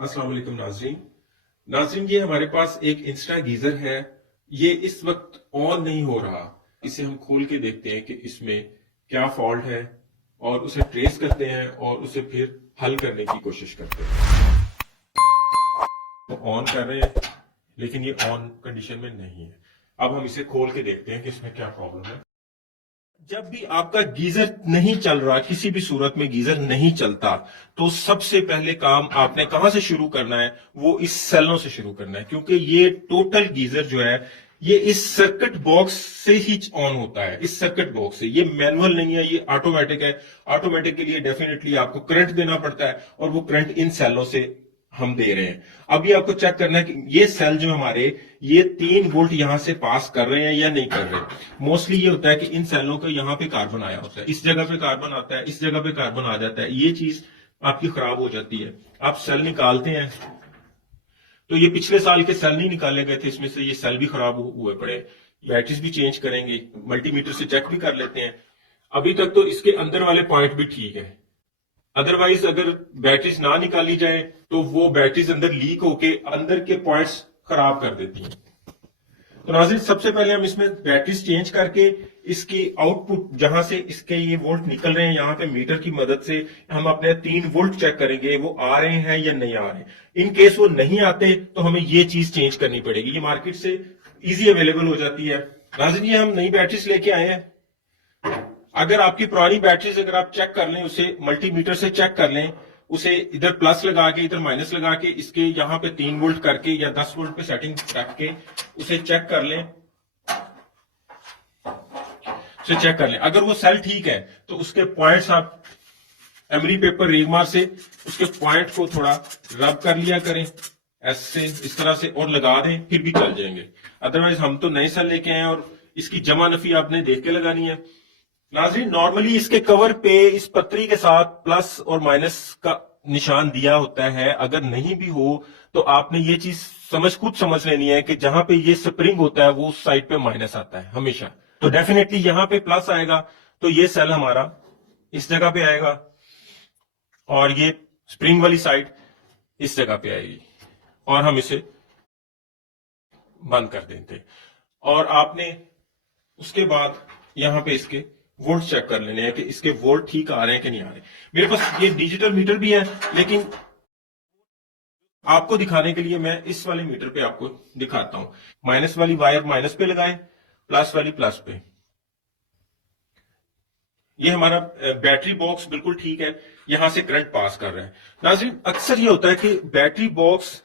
अस्सलाम वालेकुम नाज़रीन। नाज़रीन, ये हमारे पास एक इंस्टा गीजर है। ये इस वक्त ऑन नहीं हो रहा। इसे हम खोल के देखते हैं कि इसमें क्या फॉल्ट है और उसे ट्रेस करते हैं और उसे फिर हल करने की कोशिश करते हैं। तो ऑन कर रहे हैं लेकिन ये ऑन कंडीशन में नहीं है। अब हम इसे खोल के देखते हैं कि इसमें क्या प्रॉब्लम है। जब भी आपका गीजर नहीं चल रहा, किसी भी सूरत में गीजर नहीं चलता, तो सबसे पहले काम आपने कहां से शुरू करना है, वो इस सेलों से शुरू करना है। क्योंकि ये टोटल गीजर जो है ये इस सर्किट बॉक्स से ही ऑन होता है। इस सर्किट बॉक्स से, ये मैनुअल नहीं है, ये ऑटोमेटिक है। ऑटोमेटिक के लिए डेफिनेटली आपको करंट देना पड़ता है और वो करंट इन सेलों से हम दे रहे हैं। अभी आपको चेक करना है कि ये सेल जो हमारे, ये 3 वोल्ट यहां से पास कर रहे हैं या नहीं कर रहे। मोस्टली ये होता है कि इन सेलों को यहां पे कार्बन आया होता है, इस जगह पे कार्बन आता है, इस जगह पे कार्बन आ जाता है। ये चीज आपकी खराब हो जाती है। आप सेल निकालते हैं तो ये पिछले साल के सेल नहीं निकाले गए थे, इसमें से ये सेल भी खराब हुए पड़े। बैटरीज भी चेंज करेंगे, मल्टीमीटर से चेक भी कर लेते हैं। अभी तक तो इसके अंदर वाले पॉइंट भी ठीक है। अदरवाइज अगर बैटरीज ना निकाली जाए तो वो बैटरीज अंदर लीक होके अंदर के पॉइंट्स खराब कर देती हैं। तो नाज़रीन, सबसे पहले हम इसमें बैटरीज चेंज करके इसकी आउटपुट जहां से इसके ये वोल्ट निकल रहे हैं, यहां पे मीटर की मदद से हम अपने 3 वोल्ट चेक करेंगे वो आ रहे हैं या नहीं आ रहे। इन केस वो नहीं आते तो हमें ये चीज चेंज करनी पड़ेगी। ये मार्केट से इजी अवेलेबल हो जाती है। नाज़रीन, ये हम नई बैटरीज लेके आए हैं। अगर आपकी पुरानी बैटरीज अगर आप चेक कर लें, उसे मल्टीमीटर से चेक कर लें, उसे इधर प्लस लगा के इधर माइनस लगा के इसके यहां पे 3 वोल्ट करके या 10 वोल्ट पे सेटिंग रख के उसे चेक कर लें। उसे चेक कर लें, अगर वो सेल ठीक है तो उसके पॉइंट्स आप एमरी पेपर रेगमार से उसके पॉइंट को थोड़ा रब कर लिया करें ऐसे, इस तरह से, और लगा दें, फिर भी चल जाएंगे। अदरवाइज हम तो नए सेल लेके आए और इसकी जमा नफी आपने देख के लगानी है। नाज़रीन, नॉर्मली इसके कवर पे इस पत्री के साथ प्लस और माइनस का निशान दिया होता है। अगर नहीं भी हो तो आपने ये चीज खुद समझ लेनी है कि जहां पे ये स्प्रिंग होता है वो उस साइड पे माइनस आता है हमेशा। तो डेफिनेटली यहां पे प्लस आएगा तो ये सेल हमारा इस जगह पे आएगा और ये स्प्रिंग वाली साइड इस जगह पे आएगी और हम इसे बंद कर देते। और आपने उसके बाद यहां पे इसके वोल्ट चेक कर लेने हैं कि इसके वोल्ट ठीक आ रहे हैं कि नहीं आ रहे। मेरे पास ये डिजिटल मीटर भी है, लेकिन आपको दिखाने के लिए मैं इस वाले मीटर पे आपको दिखाता हूं। माइनस वाली वायर माइनस पे लगाएं, प्लस वाली प्लस पे। ये हमारा बैटरी बॉक्स बिल्कुल ठीक है, यहां से करंट पास कर रहा है। नाज़रीन, अक्सर ये होता है कि बैटरी बॉक्स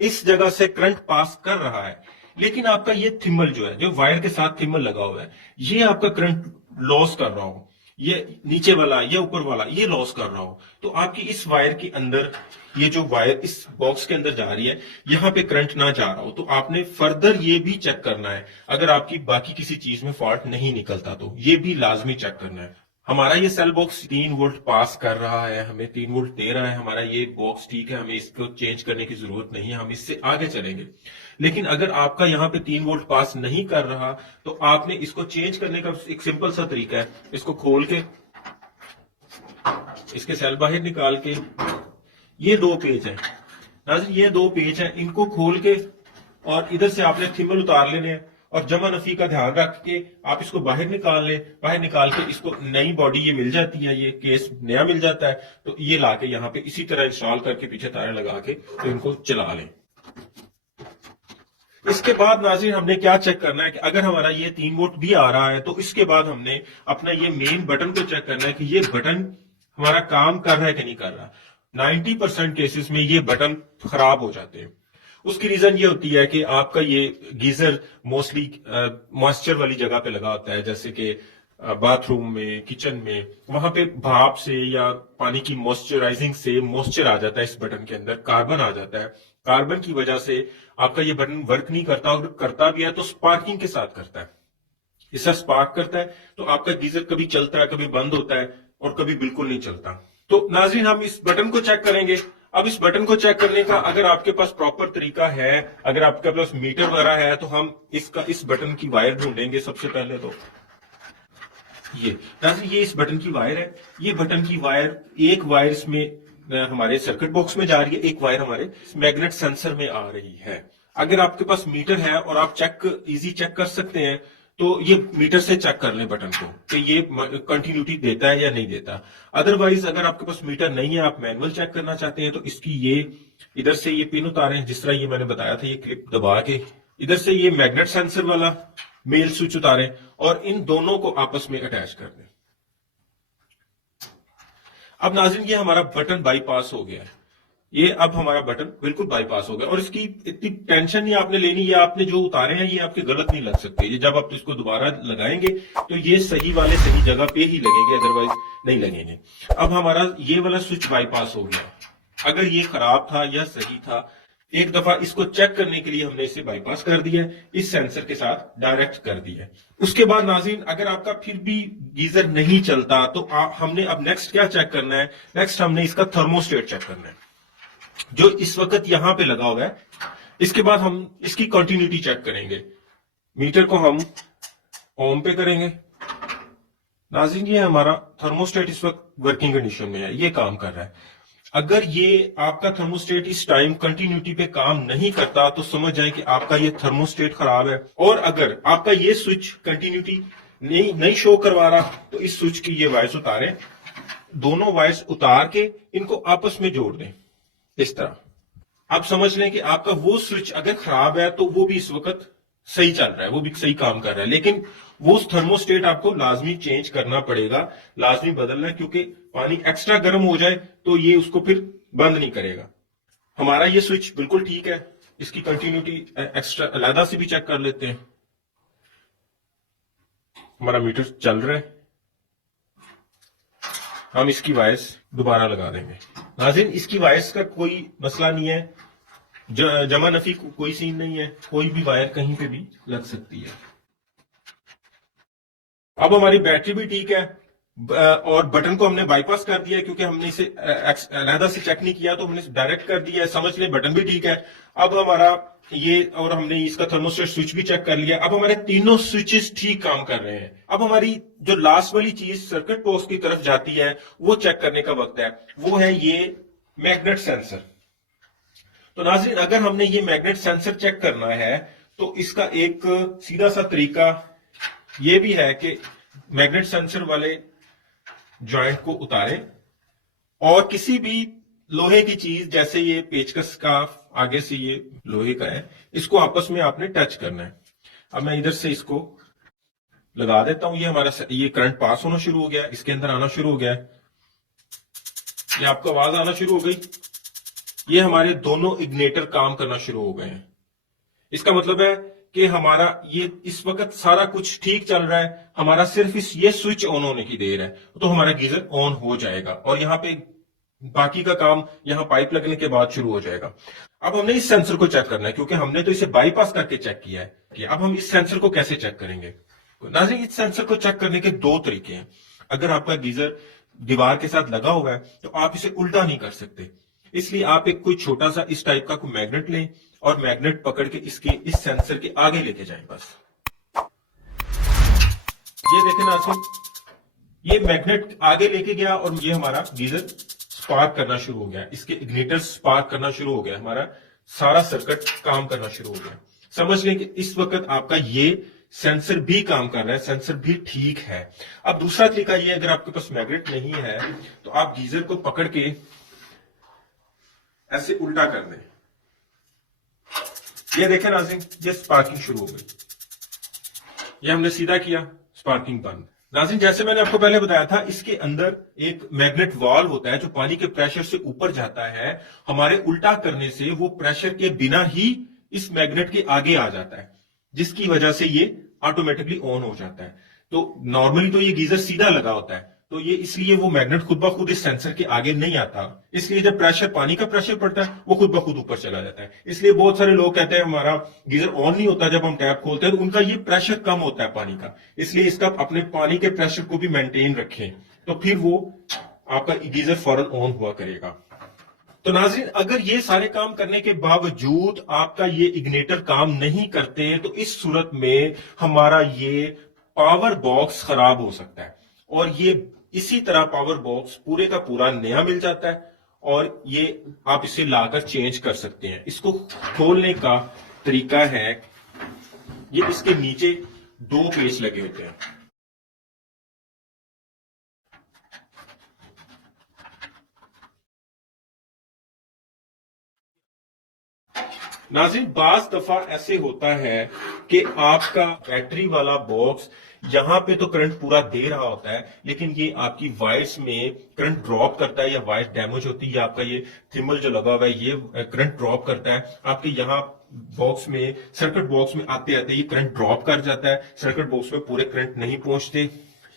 इस जगह से करंट पास कर रहा है, लेकिन आपका ये थिम्बल जो है, जो वायर के साथ थिम्बल लगा हुआ है, ये आपका करंट लॉस कर रहा हो, ये नीचे वाला या ऊपर वाला ये लॉस कर रहा हो, तो आपकी इस वायर के अंदर, ये जो वायर इस बॉक्स के अंदर जा रही है, यहां पे करंट ना जा रहा हो, तो आपने फर्दर ये भी चेक करना है। अगर आपकी बाकी किसी चीज में फॉल्ट नहीं निकलता तो ये भी लाजमी चेक करना है। हमारा ये सेल बॉक्स 3 वोल्ट पास कर रहा है, हमें 3 वोल्ट दे रहा है, हमारा ये बॉक्स ठीक है, हमें इसको चेंज करने की जरूरत नहीं है, हम इससे आगे चलेंगे। लेकिन अगर आपका यहाँ पे 3 वोल्ट पास नहीं कर रहा तो आपने इसको चेंज करने का एक सिंपल सा तरीका है। इसको खोल के इसके सेल बाहर निकाल के, ये 2 पेज है नाज़रीन, ये 2 पेज है, इनको खोल के और इधर से आपने थिम्बल उतार लेने हैं और जमा नफी का ध्यान रख के आप इसको बाहर निकाल लें। बाहर निकाल के इसको नई बॉडी ये मिल जाती है, ये केस नया मिल जाता है, तो ये लाके यहाँ पे इसी तरह इंस्टॉल करके पीछे तारे लगा के तो इनको चला लें। इसके बाद नाज़रीन, हमने क्या चेक करना है कि अगर हमारा ये 3 वोल्ट भी आ रहा है तो इसके बाद हमने अपना ये मेन बटन को चेक करना है कि ये बटन हमारा काम कर रहा है कि नहीं कर रहा। 90% केसेस में ये बटन खराब हो जाते हैं। उसकी रीजन ये होती है कि आपका ये गीजर मोस्टली मॉइस्चर वाली जगह पे लगा होता है, जैसे कि बाथरूम में, किचन में, वहां पे भाप से या पानी की मॉइस्चराइजिंग से मॉइस्चर आ जाता है इस बटन के अंदर, कार्बन आ जाता है। कार्बन की वजह से आपका ये बटन वर्क नहीं करता, और करता भी है तो स्पार्किंग के साथ करता है। इससे स्पार्क करता है तो आपका गीजर कभी चलता है, कभी बंद होता है और कभी बिल्कुल नहीं चलता। तो नाज़रीन, हम इस बटन को चेक करेंगे। अब इस बटन को चेक करने का अगर आपके पास प्रॉपर तरीका है, अगर आपके पास मीटर वगैरह है, तो हम इस बटन की वायर ढूंढेंगे सबसे पहले। तो ये नाज़रीन, ये इस बटन की वायर है। ये बटन की वायर, एक वायर इसमें हमारे सर्किट बॉक्स में जा रही है, एक वायर हमारे मैग्नेट सेंसर में आ रही है। अगर आपके पास मीटर है और आप इजी चेक कर सकते हैं, तो ये मीटर से चेक कर लें बटन को कि ये कंटिन्यूटी देता है या नहीं देता। अदरवाइज अगर आपके पास मीटर नहीं है, आप मैनुअल चेक करना चाहते हैं, तो इसकी ये इधर से ये पिन उतारें, जिस तरह ये मैंने बताया था, ये क्लिप दबा के इधर से ये मैग्नेट सेंसर वाला मेल स्विच उतारें और इन दोनों को आपस में अटैच कर दें। अब नाज़रीन ये हमारा बटन बाईपास हो गया है, ये अब हमारा बटन बिल्कुल बाईपास हो गया और इसकी इतनी टेंशन नहीं आपने लेनी, ये आपने जो उतारे हैं ये आपके गलत नहीं लग सकते, ये जब आप इसको दोबारा लगाएंगे तो ये सही वाले सही जगह पे ही लगेंगे, अदरवाइज नहीं लगेंगे। अब हमारा ये वाला स्विच बाईपास हो गया। अगर ये खराब था या सही था, एक दफा इसको चेक करने के लिए हमने इसे बाईपास कर दिया, इस सेंसर के साथ डायरेक्ट कर दिया। उसके बाद नाज़रीन अगर आपका फिर भी गीजर नहीं चलता, तो हमने अब नेक्स्ट क्या चेक करना है, नेक्स्ट हमने इसका थर्मोस्टेट चेक करना है जो इस वक्त यहां पे लगा हुआ है। इसके बाद हम इसकी कंटिन्यूटी चेक करेंगे, मीटर को हम ओम पे करेंगे। नाज़रीन ये हमारा थर्मोस्टेट इस वक्त वर्किंग कंडीशन में है, ये काम कर रहा है। अगर ये आपका थर्मोस्टेट इस टाइम कंटिन्यूटी पे काम नहीं करता, तो समझ जाए कि आपका ये थर्मोस्टेट खराब है। और अगर आपका ये स्विच कंटिन्यूटी नहीं शो करवा रहा, तो इस स्विच की ये वायर्स उतारें, दोनों वायर्स उतार के इनको आपस में जोड़ दें इस तरह। आप समझ लें कि आपका वो स्विच अगर खराब है तो वो भी इस वक्त सही चल रहा है, वो भी सही काम कर रहा है, लेकिन वो थर्मोस्टेट आपको लाजमी चेंज करना पड़ेगा, लाजमी बदलना है, क्योंकि पानी एक्स्ट्रा गर्म हो जाए तो ये उसको फिर बंद नहीं करेगा। हमारा ये स्विच बिल्कुल ठीक है, इसकी कंटिन्यूटी एक्स्ट्रा अलहदा से भी चेक कर लेते हैं। हमारा मीटर चल रहा है, हम इसकी वायर्स दोबारा लगा देंगे। नाज़रीन इसकी वायर्स का कोई मसला नहीं है, जमा नफी कोई सीन नहीं है, कोई भी वायर कहीं पे भी लग सकती है। अब हमारी बैटरी भी ठीक है और बटन को हमने बाईपास कर दिया है, क्योंकि हमने इसे अलहदा से चेक नहीं किया, तो हमने डायरेक्ट कर दिया है। समझ लें बटन भी ठीक है। अब हमारा ये और हमने इसका थर्मोस्टेट स्विच भी चेक कर लिया। अब हमारे तीनों स्विचेस ठीक काम कर रहे हैं। अब हमारी जो लास्ट वाली चीज सर्किट बॉक्स की तरफ जाती है, वो चेक करने का वक्त है, वो है ये मैग्नेट सेंसर। तो नाज़रीन अगर हमने ये मैग्नेट सेंसर चेक करना है, तो इसका एक सीधा सा तरीका ये भी है कि मैग्नेट सेंसर वाले जॉइंट को उतारें और किसी भी लोहे की चीज, जैसे ये पेचकस का आगे से ये लोहे का है, इसको आपस में आपने टच करना है। अब मैं इधर से इसको लगा देता हूं, ये हमारा ये करंट पास होना शुरू हो गया, इसके अंदर आना शुरू हो गया है, ये आपको आवाज आना शुरू हो गई। ये हमारे दोनों इग्नेटर काम करना शुरू हो गए हैं। इसका मतलब है कि हमारा ये इस वक्त सारा कुछ ठीक चल रहा है, हमारा सिर्फ ये स्विच ऑन होने की देर है, तो हमारा गीजर ऑन हो जाएगा और यहाँ पे बाकी का काम यहाँ पाइप लगने के बाद शुरू हो जाएगा। अब हमने इस सेंसर को चेक करना है, क्योंकि हमने तो इसे बाईपास करके चेक किया है कि अब हम इस सेंसर को कैसे चेक करेंगे। नाज़रीन इस सेंसर को चेक करने के दो तरीके हैं। अगर आपका गीजर दीवार के साथ लगा हुआ है तो आप इसे उल्टा नहीं कर सकते, इसलिए आप एक कोई छोटा सा इस टाइप का कोई मैग्नेट लें और मैग्नेट पकड़ के इसके इस सेंसर के आगे लेके जाएं। बस ये देखें नाज़रीन, ये मैग्नेट आगे लेके गया और ये हमारा गीजर स्पार्क करना शुरू हो गया, इसके इग्निटर स्पार्क करना शुरू हो गया, हमारा सारा सर्किट काम करना शुरू हो गया। समझ लें कि इस वक्त आपका ये सेंसर भी काम कर रहा है, सेंसर भी ठीक है। अब दूसरा तरीका ये, अगर आपके पास मैग्नेट नहीं है तो आप गीजर को पकड़ के ऐसे उल्टा कर दें। ये देखें नाज़रीन, ये स्पार्किंग शुरू हो गई, ये हमने सीधा किया, स्पार्किंग बंद। नाज़रीन जैसे मैंने आपको पहले बताया था, इसके अंदर एक मैग्नेट वाल्व होता है जो पानी के प्रेशर से ऊपर जाता है। हमारे उल्टा करने से वो प्रेशर के बिना ही इस मैग्नेट के आगे आ जाता है, जिसकी वजह से ये ऑटोमेटिकली ऑन हो जाता है। तो नॉर्मली तो ये गीजर सीधा लगा होता है, तो ये इसलिए वो मैग्नेट खुद ब खुद इस सेंसर के आगे नहीं आता, इसलिए जब प्रेशर पानी का प्रेशर पड़ता है वो खुद ब खुद ऊपर चला जाता है। इसलिए बहुत सारे लोग कहते हैं हमारा गीजर ऑन नहीं होता जब हम टैप खोलते हैं, तो उनका ये प्रेशर कम होता है पानी का, इसलिए इसका अपने पानी के प्रेशर को भी मेंटेन रखें, तो फिर वो आपका गीजर फौरन ऑन हुआ करेगा। तो नाज़रीन अगर ये सारे काम करने के बावजूद आपका ये इग्नेटर काम नहीं करते, तो इस सूरत में हमारा ये पावर बॉक्स खराब हो सकता है और ये इसी तरह पावर बॉक्स पूरे का पूरा नया मिल जाता है और ये आप इसे लाकर चेंज कर सकते हैं। इसको खोलने का तरीका है, ये इसके नीचे 2 पेच लगे होते हैं। नाज़रीन, बाज दफा ऐसे होता है कि आपका बैटरी वाला बॉक्स यहां पे तो करंट पूरा दे रहा होता है, लेकिन ये आपकी वायर्स में करंट ड्रॉप करता है, या वायर डैमेज होती है, आपका ये थिम्बल जो लगा हुआ है ये करंट ड्रॉप करता है। आपके यहाँ बॉक्स में, सर्किट बॉक्स में आते आते ये करंट ड्रॉप कर जाता है, सर्किट बॉक्स में पूरे करंट नहीं पहुंचते।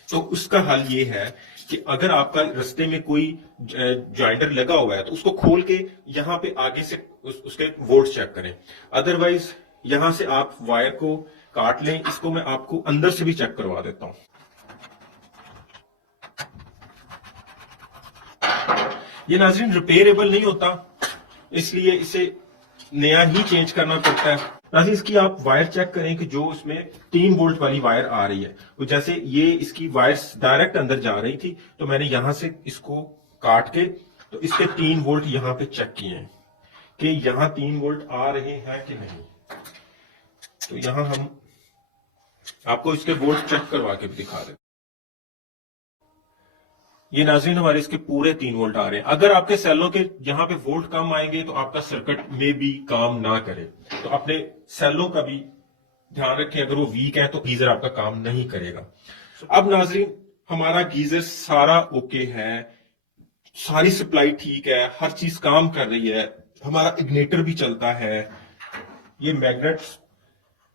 तो उसका हल ये है कि अगर आपका रास्ते में कोई जॉइंटर लगा हुआ है तो उसको खोल के यहां पे आगे से उसके वोल्ट चेक करें। अदरवाइज यहां से आप वायर को काट लें। इसको मैं आपको अंदर से भी चेक करवा देता हूं। ये नाज़रीन रिपेयरेबल नहीं होता, इसलिए इसे नया ही चेंज करना पड़ता है। नाज़रीन, इसकी आप वायर चेक करें कि जो इसमें 3 वोल्ट वाली वायर आ रही है, तो जैसे ये इसकी वायर्स डायरेक्ट अंदर जा रही थी, तो मैंने यहां से इसको काट के तो इसके 3 वोल्ट यहां पे चेक किए हैं कि यहां 3 वोल्ट आ रहे हैं कि नहीं। तो यहां हम आपको इसके वोल्ट चेक करवा के भी दिखा दें। ये नाज़रीन हमारे इसके पूरे 3 वोल्ट आ रहे हैं। अगर आपके सेलों के यहां पे वोल्ट कम आएंगे तो आपका सर्किट में भी काम ना करे, तो अपने सेलों का भी ध्यान रखें। अगर वो वीक है तो गीजर आपका काम नहीं करेगा। अब नाज़रीन, हमारा गीजर सारा ओके है, सारी सप्लाई ठीक है, हर चीज काम कर रही है, हमारा इग्निटर भी चलता है। ये मैग्नेट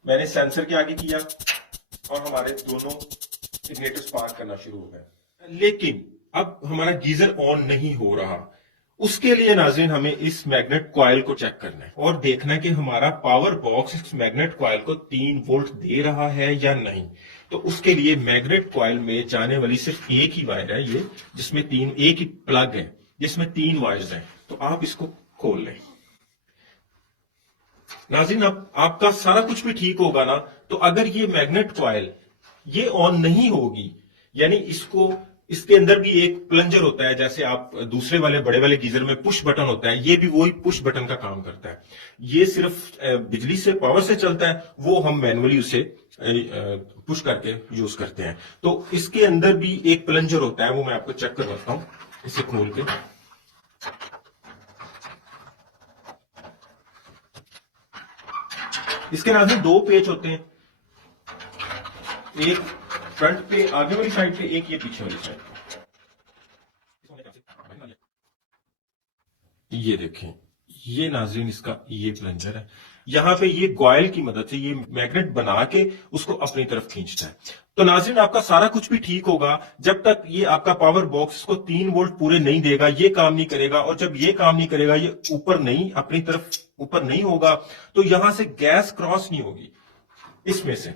मैंने सेंसर के आगे किया और हमारे दोनों इग्निटर स्पार्क करना शुरू हो गए। लेकिन अब हमारा गीजर ऑन नहीं हो रहा। उसके लिए नाज़रीन हमें इस मैग्नेट कॉइल को चेक करना है और देखना है कि हमारा पावर बॉक्स इस मैग्नेट कॉइल को 3 वोल्ट दे रहा है या नहीं। तो उसके लिए मैग्नेट कॉइल में जाने वाली सिर्फ एक ही वायर है, ये जिसमें एक ही प्लग है जिसमें 3 वायर्स हैं। तो आप इसको खोल लें। नाज़रीन, आपका सारा कुछ भी ठीक होगा ना, तो अगर ये मैग्नेट कॉइल ये ऑन नहीं होगी, यानी इसके अंदर भी एक प्लंजर होता है, जैसे आप दूसरे वाले बड़े वाले गीजर में पुश बटन होता है, ये भी वही पुश बटन का काम करता है। ये सिर्फ बिजली से, पावर से चलता है, वो हम मैनुअली उसे पुश करके यूज करते हैं। तो इसके अंदर भी एक प्लंजर होता है, वो मैं आपको चेक करवाता हूं, इसे खोल के। इसके नाज़रीन 2 पेच होते हैं, एक फ्रंट पे आगे वाली साइड पे, एक ये पीछे वाली साइड पे। ये देखें, ये नाज़रीन इसका ये प्लंजर है। यहां पे ये कॉइल की मदद से ये मैग्नेट बना के उसको अपनी तरफ खींचता है। तो नाज़रीन, आपका सारा कुछ भी ठीक होगा जब तक ये आपका पावर बॉक्स को 3 वोल्ट पूरे नहीं देगा, ये काम नहीं करेगा। और जब ये काम नहीं करेगा, ये ऊपर नहीं, अपनी तरफ ऊपर नहीं होगा, तो यहां से गैस क्रॉस नहीं होगी इसमें से,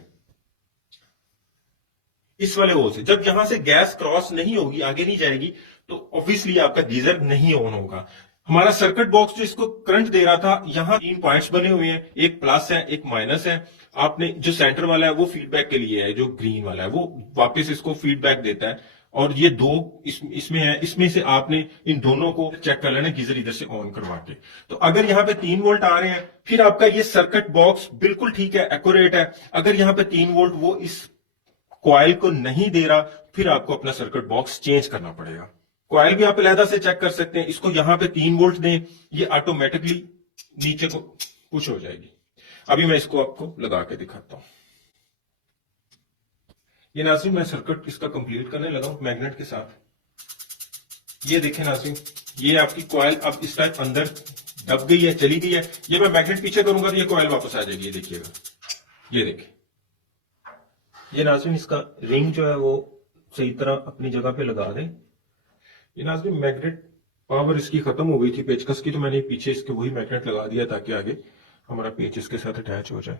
इस वाले होल से। जब यहां से गैस क्रॉस नहीं होगी, आगे नहीं जाएगी, तो ऑब्वियसली आपका गीजर नहीं ऑन होगा। हमारा सर्किट बॉक्स जो इसको करंट दे रहा था, यहां 3 पॉइंट्स बने हुए हैं, एक प्लस है, एक माइनस है। आपने जो सेंटर वाला है वो फीडबैक के लिए है, जो ग्रीन वाला है वो वापस इसको फीडबैक देता है। और ये 2 इसमें है, इसमें से आपने इन दोनों को चेक कर लेना गीजर इधर से ऑन करवा के। तो अगर यहां पे 3 वोल्ट आ रहे हैं, फिर आपका ये सर्किट बॉक्स बिल्कुल ठीक है, एक्यूरेट है। अगर यहां पे 3 वोल्ट वो इस कॉइल को नहीं दे रहा, फिर आपको अपना सर्किट बॉक्स चेंज करना पड़ेगा। कॉइल भी आप अलहदा से चेक कर सकते हैं। इसको यहां पे 3 वोल्ट दें, ये ऑटोमेटिकली नीचे को पुश हो जाएगी। अभी मैं इसको आपको लगा के दिखाता हूं। ये नाज़रीन, मैं सर्किट इसका कंप्लीट करने लगा हूं मैग्नेट के साथ। ये देखें नाज़रीन, ये आपकी कॉइल अब इस टाइप अंदर दब गई है, चली गई है। ये मैं मैग्नेट पीछे करूंगा तो ये कॉइल वापस आ जाएगी। ये देखिएगा, ये देखें। ये नाज़रीन, इसका रिंग जो है वो सही तरह अपनी जगह पे लगा दें। ये नाज़रीन, मैग्नेट पावर इसकी खत्म हो गई थी पेचकस की, तो मैंने पीछे इसके वही मैग्नेट लगा दिया ताकि आगे हमारा पेच इसके साथ अटैच हो जाए।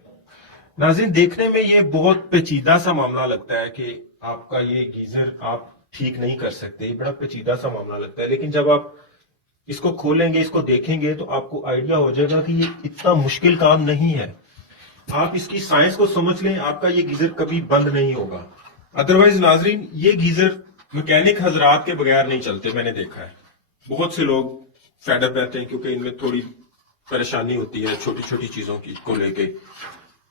नाज़रीन, देखने में ये बहुत पेचीदा सा मामला लगता है कि आपका ये गीजर आप ठीक नहीं कर सकते, ये बड़ा पेचीदा सा मामला लगता है। लेकिन जब आप इसको खोलेंगे, इसको देखेंगे, तो आपको आइडिया हो जाएगा कि ये इतना मुश्किल काम नहीं है। आप इसकी साइंस को समझ लें, आपका ये गीजर कभी बंद नहीं होगा। अदरवाइज नाज़रीन, ये गीजर मैकेनिक हजरात के बगैर नहीं चलते। मैंने देखा है बहुत से लोग फेडअप रहते हैं क्योंकि इनमें थोड़ी परेशानी होती है छोटी छोटी चीजों की को लेके,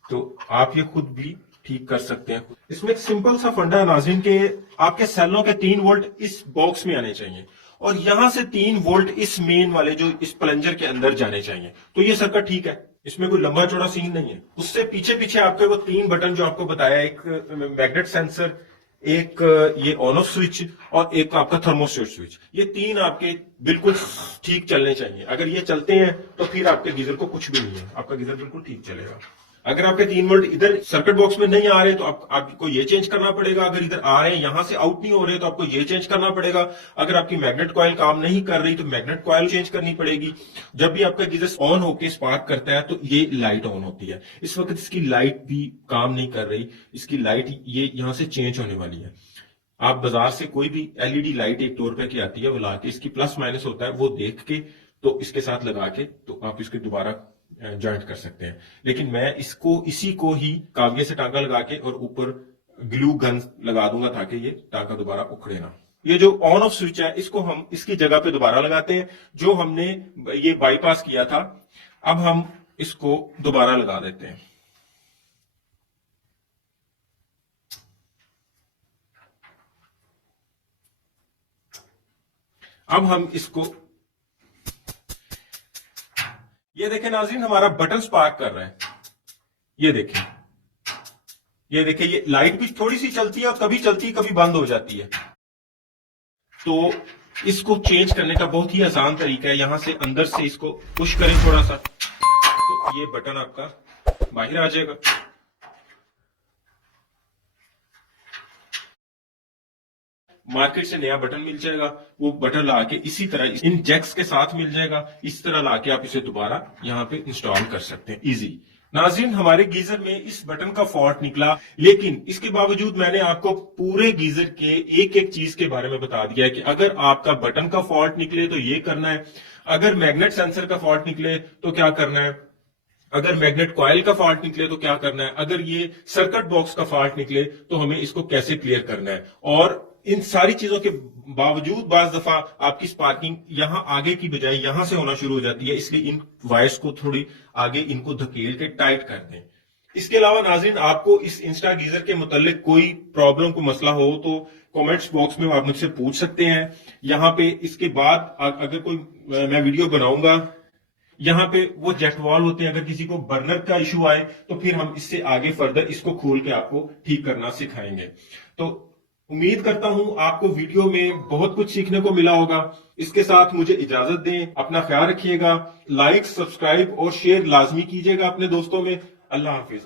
तो आप ये खुद भी ठीक कर सकते हैं। इसमें एक सिंपल सा फंडा है नाज़रीन के आपके सेलों के 3 वोल्ट इस बॉक्स में आने चाहिए और यहां से 3 वोल्ट इस मेन वाले जो इस प्लंजर के अंदर जाने चाहिए। तो ये सर्किट ठीक है, इसमें कोई लंबा चौड़ा सीन नहीं है। उससे पीछे पीछे आपके वो 3 बटन जो आपको बताया, एक मैग्नेट सेंसर, एक ये ऑन ऑफ स्विच और एक आपका थर्मोस्टेट स्विच, ये 3 आपके बिल्कुल ठीक चलने चाहिए। अगर ये चलते हैं तो फिर आपके गीजर को कुछ भी नहीं है, आपका गीजर बिल्कुल ठीक चलेगा। अगर आपके 3 वोल्ट इधर सर्किट बॉक्स में नहीं आ रहे तो आपको ये चेंज करना पड़ेगा। अगर इधर आ रहे हैं, यहां से आउट नहीं हो रहे तो आपको ये चेंज करना पड़ेगा। अगर आपकी मैग्नेट कॉइल काम नहीं कर रही तो मैग्नेट कॉइल चेंज करनी पड़ेगी। जब भी आपका गीजर ऑन होके स्पार्क करता है तो ये लाइट ऑन होती है। इस वक्त इसकी लाइट भी काम नहीं कर रही, इसकी लाइट ये यहां से चेंज होने वाली है। आप बाजार से कोई भी एलईडी लाइट 1 रुपए की आती है, वो लाके इसकी प्लस माइनस होता है, वो देख के तो इसके साथ लगा के तो आप इसके दोबारा ज्वाइंट कर सकते हैं। लेकिन मैं इसी को ही कागज से टांका लगा के और ऊपर ग्लू गन लगा दूंगा ताकि ये टांका दोबारा उखड़े ना। ये जो ऑन ऑफ स्विच है इसको हम इसकी जगह पे दोबारा लगाते हैं, जो हमने ये बाईपास किया था अब हम इसको दोबारा लगा देते हैं। अब हम इसको, ये देखें नाज़रीन, हमारा बटन स्पार्क कर रहा है। ये देखें, ये देखें, ये लाइट भी थोड़ी सी चलती है और कभी चलती है कभी बंद हो जाती है। तो इसको चेंज करने का बहुत ही आसान तरीका है, यहां से अंदर से इसको पुश करें थोड़ा सा तो ये बटन आपका बाहर आ जाएगा। मार्केट से नया बटन मिल जाएगा, वो बटन लाके इसी तरह इन जैक्स के साथ मिल जाएगा, इस तरह लाके आप इसे दोबारा यहाँ पे इंस्टॉल कर सकते हैं इजी। नाज़रीन, हमारे गीजर में इस बटन का फॉल्ट निकला, लेकिन इसके बावजूद मैंने आपको पूरे गीजर के एक एक चीज के बारे में बता दिया है कि अगर आपका बटन का फॉल्ट निकले तो ये करना है, अगर मैग्नेट सेंसर का फॉल्ट निकले तो क्या करना है, अगर मैग्नेट कॉइल का फॉल्ट निकले तो क्या करना है, अगर ये सर्किट बॉक्स का फॉल्ट निकले तो हमें इसको कैसे क्लियर करना है। और इन सारी चीजों के बावजूद बाज दफा आपकी स्पार्किंग यहां आगे की बजाय यहां से होना शुरू हो जाती है, इसलिए इन वायर्स को थोड़ी आगे इनको धकेल के टाइट कर दें। इसके अलावा नाज़रीन, आपको इस इंस्टा गीजर के मुतालिक कोई प्रॉब्लम, कोई मसला हो तो कमेंट्स बॉक्स में आप मुझसे पूछ सकते हैं। यहाँ पे इसके बाद अगर कोई मैं वीडियो बनाऊंगा, यहाँ पे वो जेट वॉल होते हैं, अगर किसी को बर्नर का इशू आए तो फिर हम इससे आगे फर्दर इसको खोल के आपको ठीक करना सिखाएंगे। तो उम्मीद करता हूं आपको वीडियो में बहुत कुछ सीखने को मिला होगा। इसके साथ मुझे इजाजत दें, अपना ख्याल रखिएगा, लाइक, सब्सक्राइब और शेयर लाजमी कीजिएगा अपने दोस्तों में। अल्लाह हाफिज।